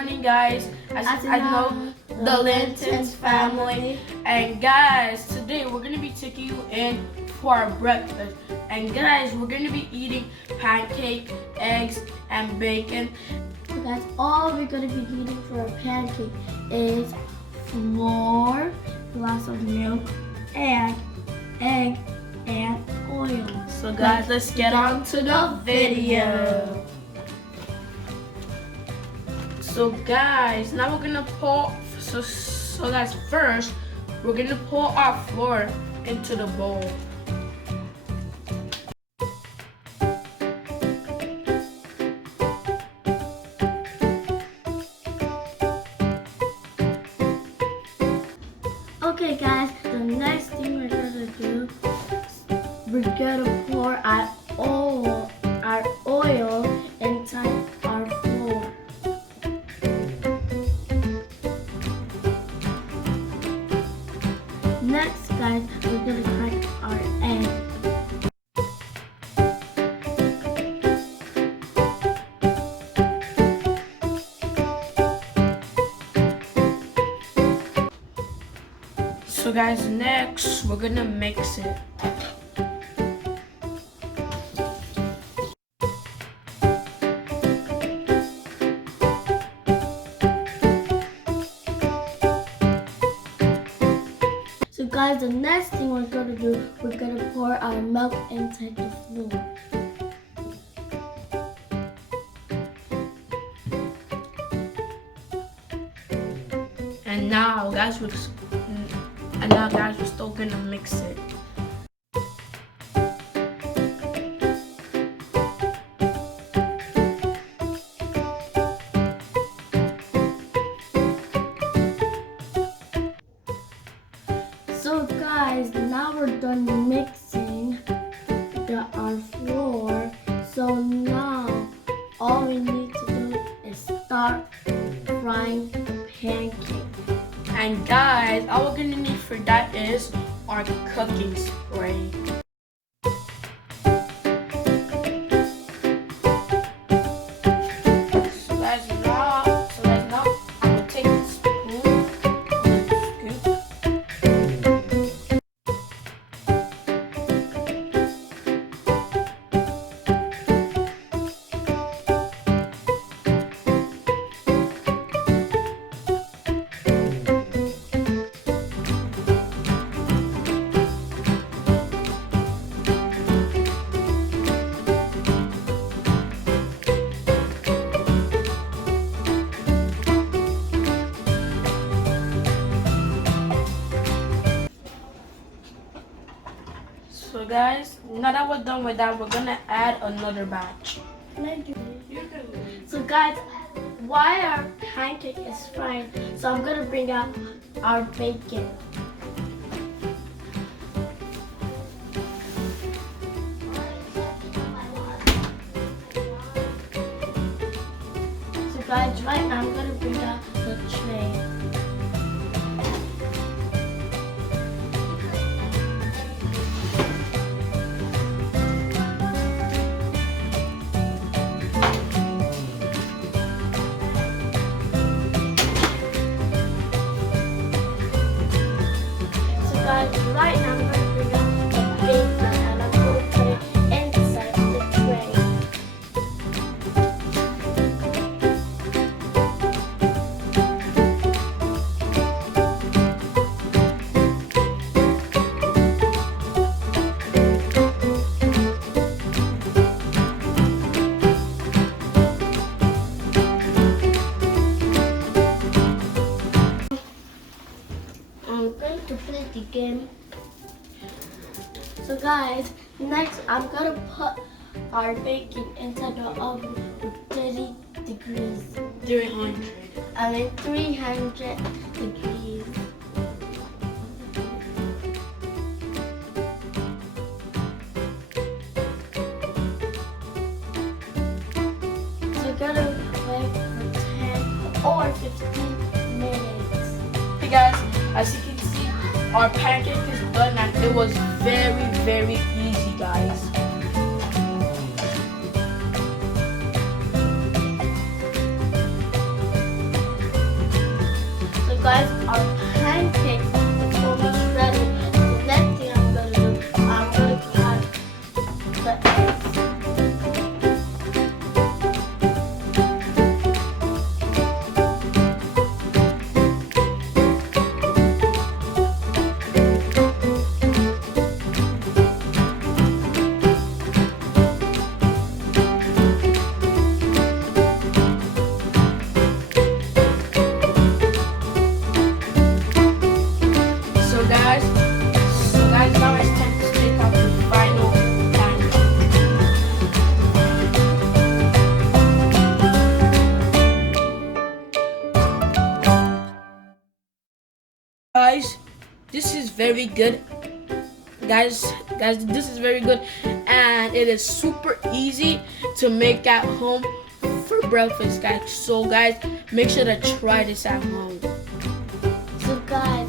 morning, guys. As I know the Linton's family. And guys, today we're gonna be taking you in for our breakfast. And guys, we're gonna be eating pancake, eggs, and bacon. So guys, all we're gonna be eating for our pancake is flour, glass of milk, and egg and oil. So guys, let's get on to the video. So guys, now we're gonna pour. So guys, first we're gonna pour our flour into the bowl. Okay guys, the next thing we're gonna do, we're gonna pour our oil inside our flour. Next guys, we're gonna crack our egg. So guys, next we're gonna mix it. So guys, the next thing we're gonna do, we're gonna pour our milk inside the flour. And now guys, we're still gonna mix it. So guys, now we're done mixing our flour. So now all we need to do is start frying the pancake. And guys, all we're gonna need for that is our cooking spray. So guys, now I will take the spoon and scoop. So guys, now that we're done with that, we're gonna add another batch. So guys, while our pancake is frying, so I'm gonna bring out our bacon. So guys, right now I'm gonna bring out the tray. Right now I'm going to bring out the bacon and I'm going to put it inside the tray. I'm going to play the game. So guys, next I'm gonna put our bacon inside the oven with 30 degrees. 300. I mean 300 degrees. So we're gonna wait for 10 or 15 minutes. Hey guys, as you can see, our pancake is done and it was very, very easy, guys. guys, our pancake is almost ready. The next thing I'm gonna do, I'm gonna crack the eggs. So guys, now it's time to take out the final pancake. Guys, this is very good. Guys, this is very good, and it is super easy to make at home for breakfast, guys. So guys, make sure to try this at home. So guys,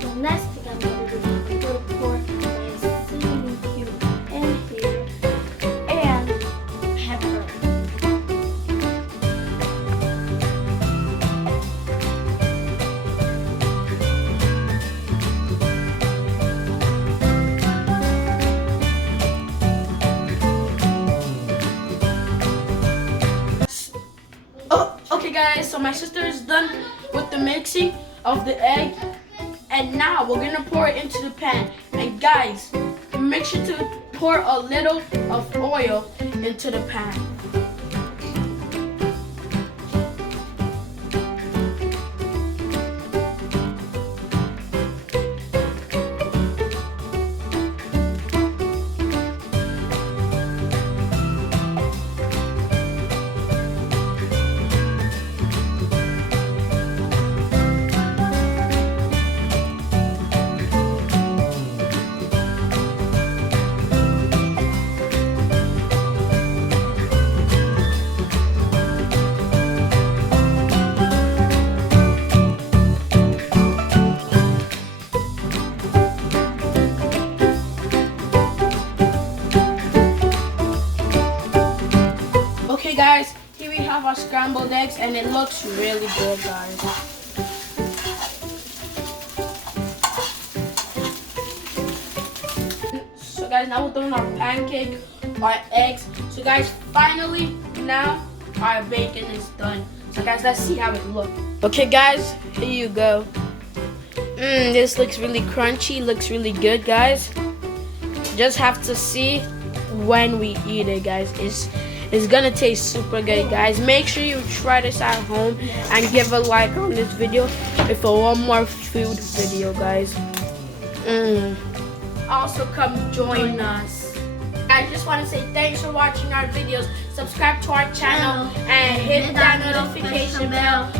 the next thing I'm gonna do, I'm gonna pour my seasoning cube in here and pepper. Oh, okay guys, so my sister is done with the mixing of the egg, and now we're gonna pour it into the pan. And guys, make sure to pour a little of oil into the pan. Okay guys, here we have our scrambled eggs, and it looks really good, guys. So guys, now we're throwing our pancake, our eggs. So guys, finally, now our bacon is done. So guys, let's see how it looks. Okay guys, here you go. This looks really crunchy, looks really good, guys. Just have to see when we eat it, guys. It's gonna taste super good, guys. Make sure you try this at home and give a like on this video for one more food video, guys. Also come join us. I just want to say thanks for watching our videos. Subscribe to our channel and hit that notification bell